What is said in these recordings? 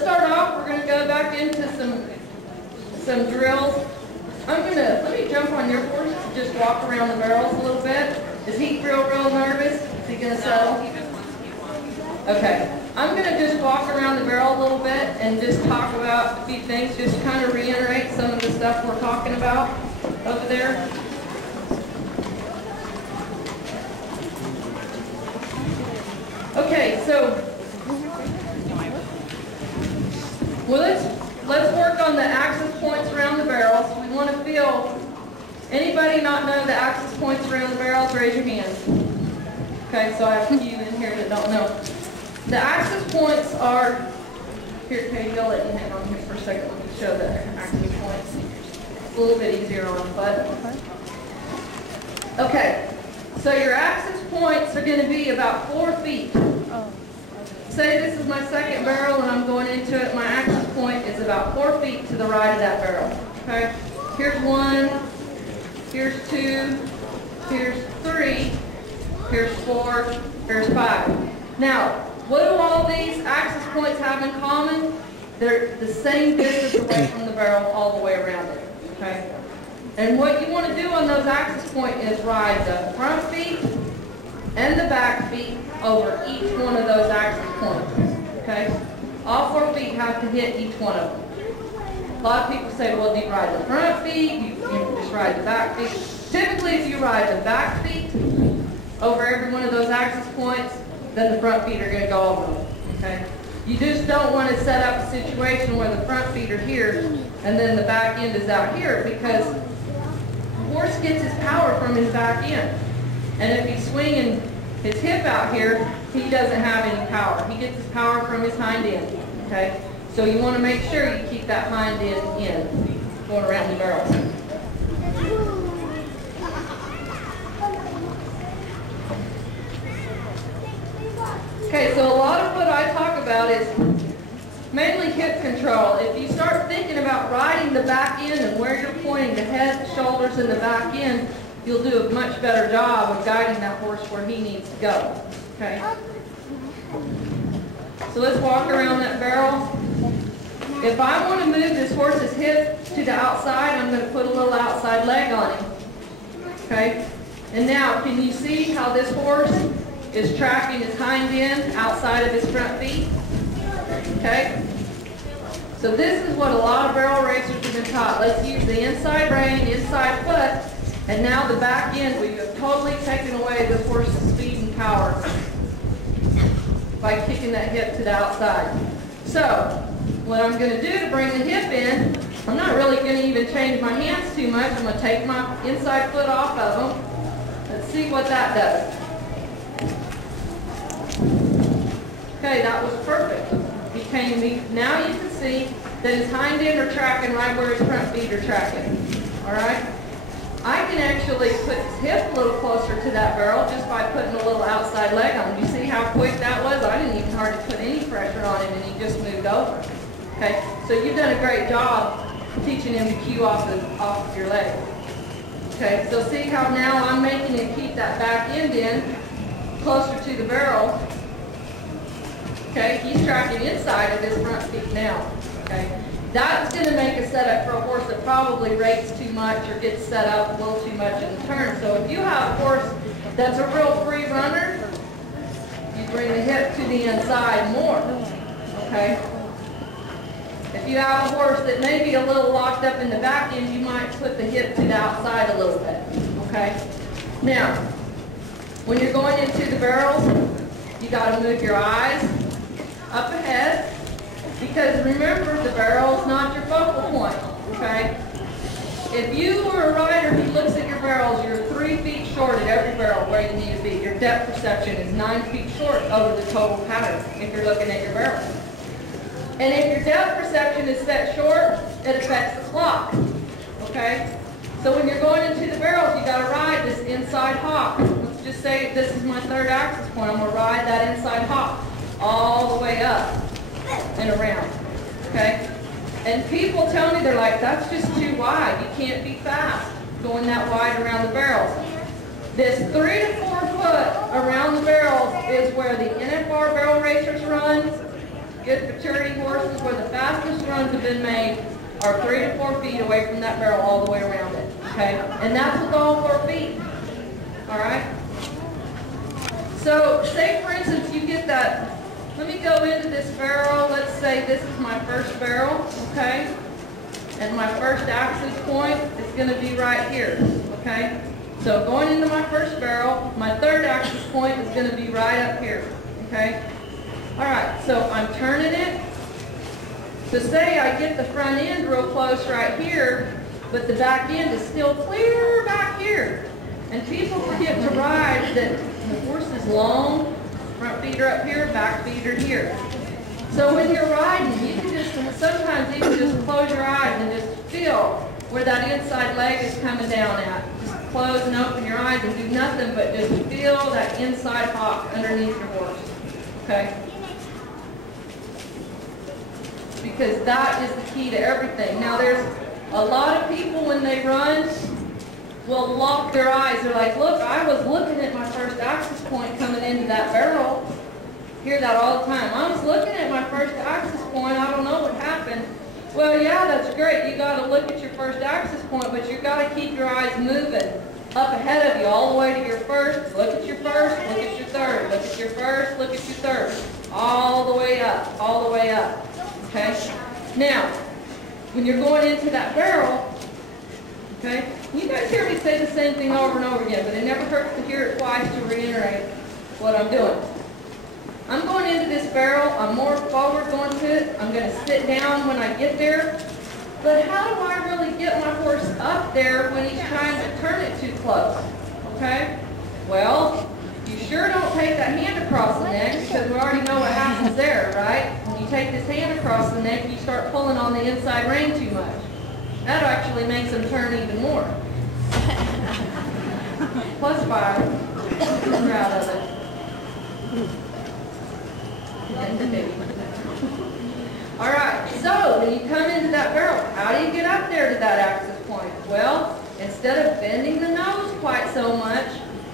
Start off, we're going to go back into some drills. Let me jump on your horse and just walk around the barrels a little bit. Is he real nervous? Is he going to settle? Okay. I'm going to just walk around the barrel a little bit and just talk about a few things, just kind of reiterate some of the stuff we're talking about over there. Okay, so let's work on the axis points around the barrels. We want to feel, anybody not know the axis points around the barrels? Raise your hand. Okay, so I have a few in here that don't know. The axis points are, here, Katie, I'll let you hang on here for a second. Let me show the axis points. It's a little bit easier on the butt. Okay, so your axis points are going to be about 4 feet. Say this is my second barrel and I'm going into it. My axis point is about 4 feet to the right of that barrel. Okay, here's 1, here's 2, here's 3, here's 4, here's 5. Now, what do all these axis points have in common? They're the same distance away from the barrel all the way around it. Okay? And what you want to do on those axis points is ride the front feet and the back feet over each one of those axis points. Okay? All 4 feet have to hit each one of them. A lot of people say, well, do you ride the front feet? You just ride the back feet. Typically, if you ride the back feet over every one of those axis points, then the front feet are going to go over them. Okay? You just don't want to set up a situation where the front feet are here and then the back end is out here, because the horse gets his power from his back end. And if he's swinging his hip out here, he doesn't have any power. He gets his power from his hind end. Okay? So you want to make sure you keep that hind end in going around the barrels. Okay, so a lot of what I talk about is mainly hip control. If you start thinking about riding the back end and where you're pointing the head, the shoulders, and the back end, you'll do a much better job of guiding that horse where he needs to go. Okay? So let's walk around that barrel. If I want to move this horse's hip to the outside, I'm going to put a little outside leg on him. Okay? And now, can you see how this horse is tracking his hind end outside of his front feet? Okay? So this is what a lot of barrel racers have been taught. Let's use the inside rein, inside foot, and now the back end, we have totally taken away the horse's speed and power by kicking that hip to the outside. So, what I'm going to do to bring the hip in, I'm not really going to even change my hands too much. I'm going to take my inside foot off of them. Let's see what that does. Okay, that was perfect. Now you can see that his hind end are tracking right where his front feet are tracking. All right? I can actually put his hip a little closer to that barrel just by putting a little outside leg on him. You see how quick that was? I didn't even hardly put any pressure on him and he just moved over. Okay, so you've done a great job teaching him to cue off of your leg. Okay, so see how now I'm making him keep that back end in closer to the barrel. Okay, he's tracking inside of his front feet now. Okay, that's going to make a setup for a horse that probably rates too much or gets set up a little too much in the turn. So if you have a horse that's a real free runner, you bring the hip to the inside more. Okay. If you have a horse that may be a little locked up in the back end, you might put the hip to the outside a little bit. Okay. Now, when you're going into the barrels, you got to move your eyes up ahead, because remember, the barrel is not your focal point, okay? If you are a rider who looks at your barrels, you're 3 feet short at every barrel where you need to be. Your depth perception is 9 feet short over the total pattern if you're looking at your barrels. And if your depth perception is set short, it affects the clock, okay? So when you're going into the barrels, you got to ride this inside hop. Let's just say this is my third axis point. I'm going to ride that inside hop all the way up and around, okay? And people tell me, they're like, that's just too wide. You can't be fast going that wide around the barrels. This 3 to 4 foot around the barrels is where the NFR barrel racers run. good maturity horses where the fastest runs have been made are 3 to 4 feet away from that barrel all the way around it, okay? And that's with all 4 feet, all right? So say, for instance, you get that, let me go into this barrel. Let's say this is my first barrel, okay? And my first axis point is going to be right here, okay? So going into my first barrel, my third axis point is going to be right up here, okay? All right, so I'm turning it. So say I get the front end real close right here, but the back end is still clear back here. And people forget to ride that the horse is long, front feet are up here, back feet are here. So when you're riding, you can just, sometimes you can just close your eyes and just feel where that inside leg is coming down at. Just close and open your eyes and do nothing but just feel that inside hock underneath your horse, okay? Because that is the key to everything. Now there's a lot of people when they run will lock their eyes. They're like, look, I was looking at my first axis point coming into that barrel. Hear that all the time. I was looking at my first axis point. I don't know what happened. Well, yeah, that's great. You got to look at your first axis point, but you got to keep your eyes moving up ahead of you all the way to your first. Look at your first, look at your third. Look at your first, look at your third. All the way up, all the way up. Okay? Now, when you're going into that barrel, okay, you guys hear me say the same thing over and over again, but it never hurts to hear it twice to reiterate what I'm doing. I'm going into this barrel, I'm more forward going to it, I'm going to sit down when I get there, but how do I really get my horse up there when he's trying to turn it too close? Okay? Well, you sure don't take that hand across the neck, because we already know what happens there, right? When you take this hand across the neck, you start pulling on the inside rein too much. That actually makes them turn even more. Plus 5. I'm proud of it. All right, so when you come into that barrel, how do you get up there to that axis point? Well, instead of bending the nose quite so much,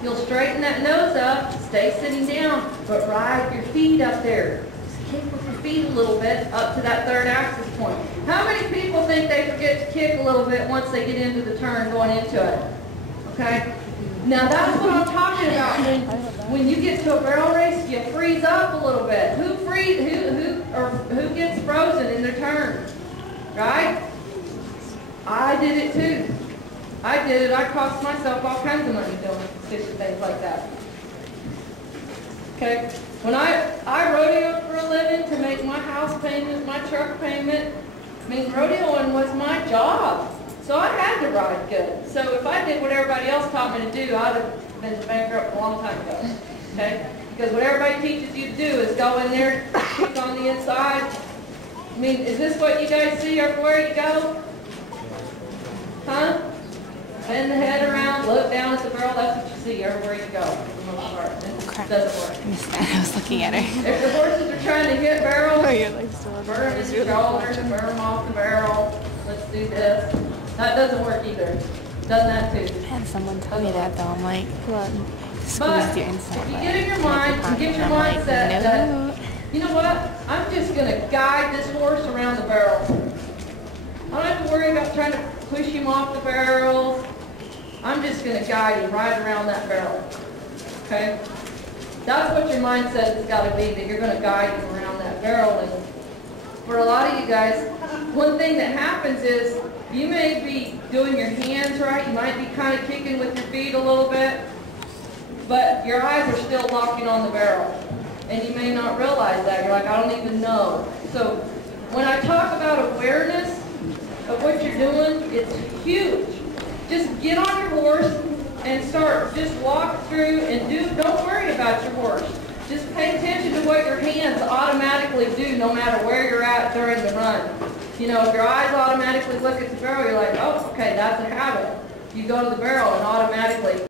you'll straighten that nose up, stay sitting down, but ride your feet up there. Just kick with your feet a little bit up to that third axis point. How many people think they forget to kick a little bit once they get into the turn going into it? Okay? Now that's what I'm talking about. When you get to a barrel race, you freeze up a little bit. Who gets frozen in their turn? Right? I did it too. I did it. I cost myself all kinds of money doing stupid things like that. Okay? When I rodeoed for a living to make my house payment, my truck payment, I mean, rodeoing was my job. So I had to ride good. So if I did what everybody else taught me to do, I'd have been bankrupt a long time ago. Okay? Because what everybody teaches you to do is go in there, kick on the inside. I mean, is this what you guys see everywhere you go? Huh? Bend the head around, look down at the barrel, that's what you see everywhere you go, for the most part. It doesn't work. I missed that. I was looking at her. If the horses are trying to hit barrels, Oh, burn his shoulders, burn them off the barrel, let's do this. That doesn't work either. Done that too. I had someone tell me that though. I'm like, squeeze But your inside if you leg. get in your mind and get your mindset that, you know what, I'm just going to guide this horse around the barrel. I don't have to worry about trying to push him off the barrel. I'm just going to guide him right around that barrel. Okay? That's what your mindset has got to be, that you're going to guide him around that barrel. And for a lot of you guys, one thing that happens is you may be doing your hands right, you might be kind of kicking with your feet a little bit, but your eyes are still locking on the barrel. And you may not realize that. You're like, I don't even know. So when I talk about awareness of what you're doing, it's huge. Just get on your horse and start, just walk through and don't worry about your horse. Just pay attention to what your hands automatically do no matter where you're at during the run. You know, if your eyes automatically look at the barrel, you're like, oh, okay, that's a habit. You go to the barrel and automatically